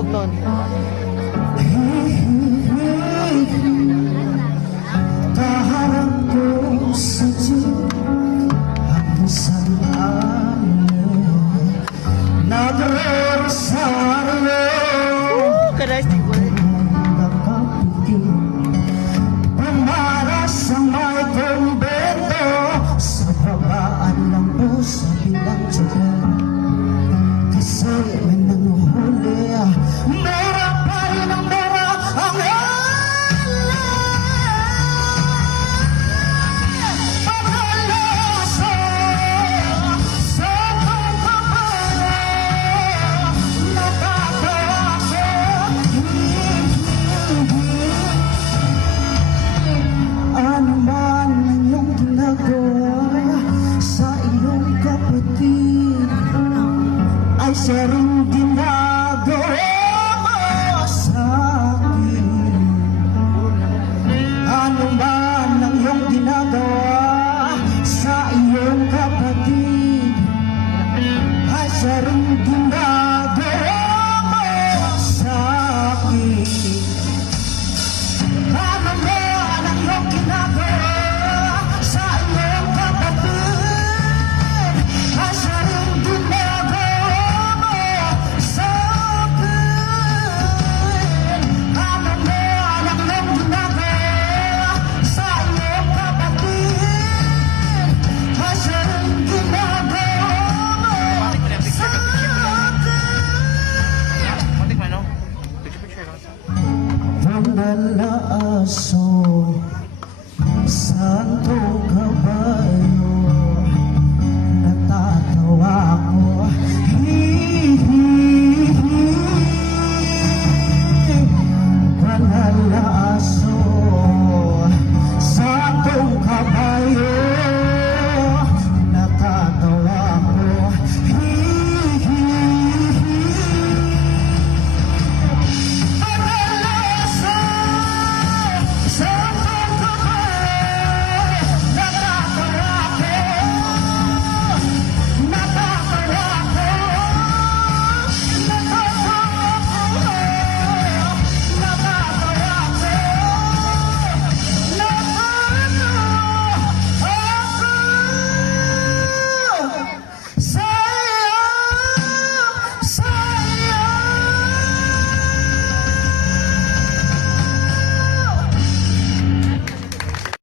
tungog nun. Kaharap ko sa Diyos ang isang araw nag-rosario Kadais di ko eh. nakapigil pumara sa may kumbento sa babaan lang po sa bilang tiyaga kasi may nanguhuli mera pa rin ang mera ang ano man ang iyong ginagawa sa iyong kapatid ay siya rin ginagawa sa akin. Ano man ang iyong ginagawa sa iyong kapatid ay siya rin ginagawa sa akin. Ano man ang iyong ginagawa sa iyong kapatid ay siya rin ginagawa sa akin. Ano man ang iyong ginagawa sa iyong kapatid ay siya rin ginagawa sa akin. Matik man no? Picture lang sa. Vandalaaso Santo Cabal